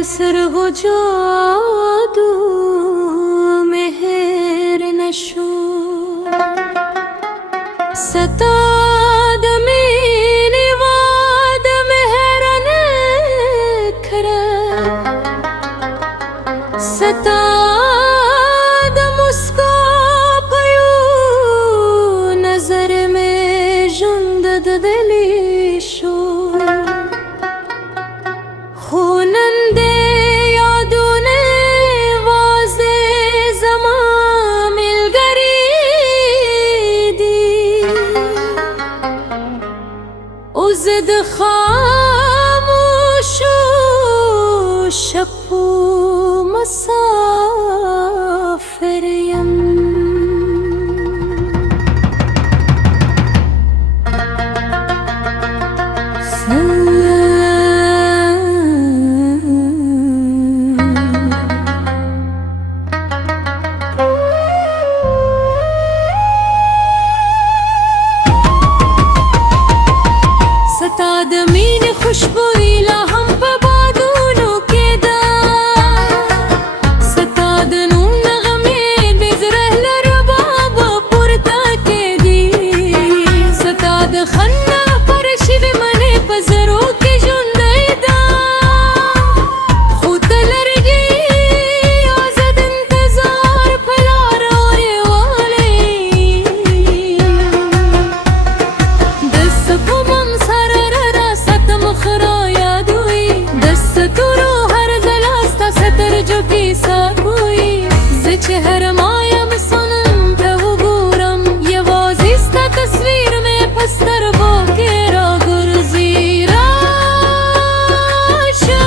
سرغ جادو مهر نشو ستاد مینی واد مهر نکره ستاد مسکا پیو نظر میں جند دلی شو خوننده یادونه واضح زمان ملگری دی ازد خاموش و شپو مسافریم ستاد مین خوشبوئی لهم په بادونو کې ده ستاد نوم نغمې بې زره لرباب پورته کېدي ستاد خندا پر شوې منې په زرو کې ژوندۍ ده خو ته لرګې آزاد انتظار په لاره اورېوالی د سپومم سره خرا یادوي د ستورو هر ځلا ستا ستر جو کې سات وي زه چې هر مایم سنم ته وګورم یوازې ستا تصویر مې په سترګو کې راګرځي راشه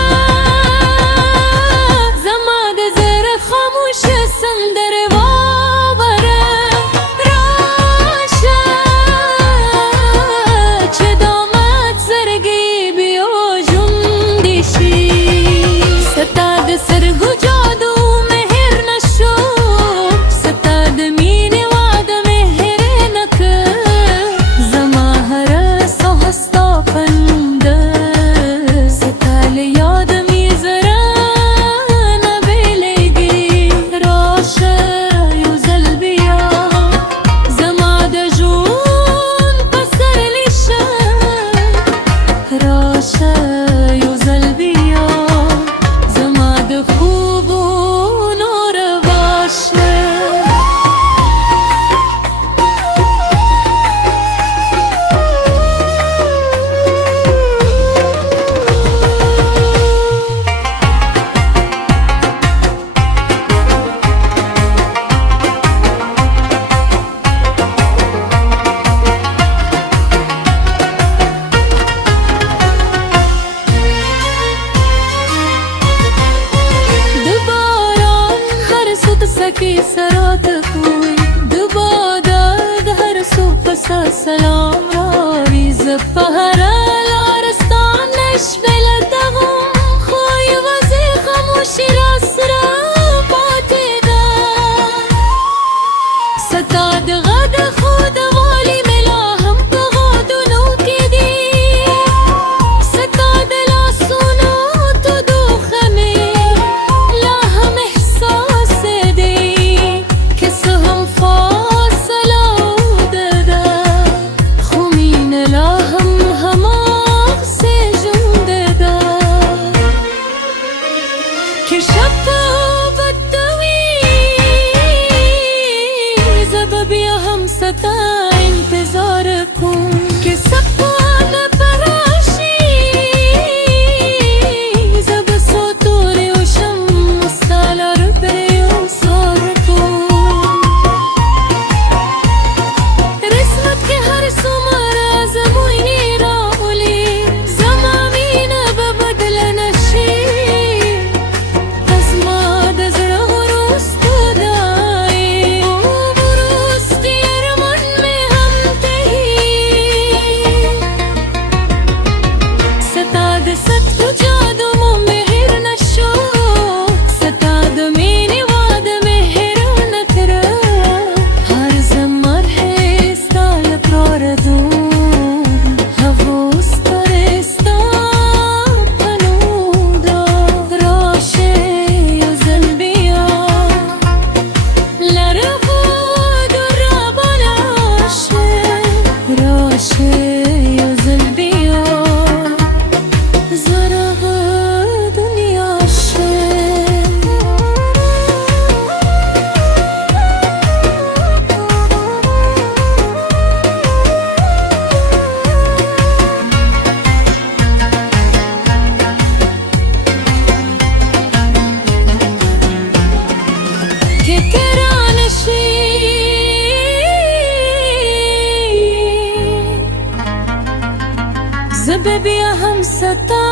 زما د زړه خاموشه سندرې واوره راشه چې دا مات زړګی ستاد سرگو جادو مهر نشو ستاد مینی واد مهر نک زما هر سو هستا پند ستال یاد می زرا نبیلگی راشه یو زل بیا زما د جون پسر لیشه راشه یو زل بیا سکی سرات کوئی دبادا دهر سو پسا سلام راوی زپهرا لارستان نشبل دغم خوی وزی خموشی راسرا باتی دا ستاد غد خود والی ملا هم پغادو نو کی دی ستاد لاسونو تو دو خمی لا هم احساس सता इंतजार कूं कि सपन पराशी जब सो तोरे उशम मुस्तालर पे उसार कूं रिस्मत के हर सुमारा जमुइनी राहुली जमामीन बबदल नशी तस्मा दजरा रुस्त दाए به بیا هم ستا